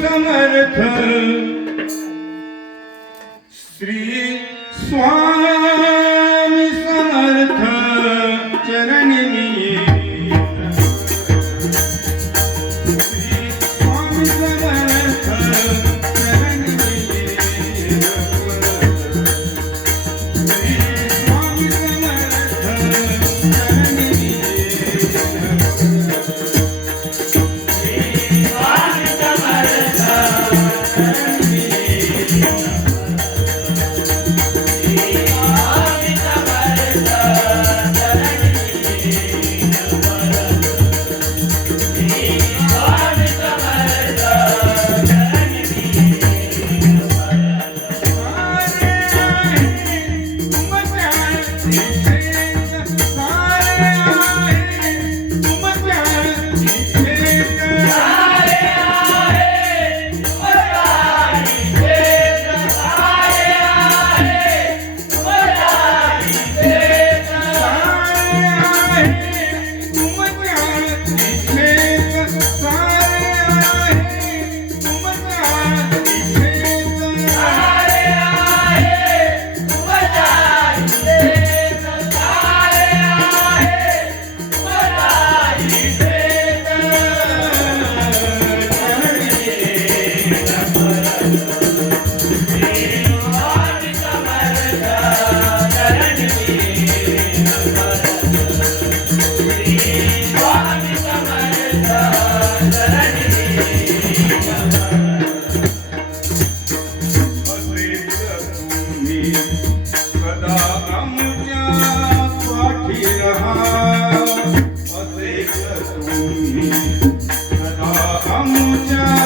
semerken I'm not afraid.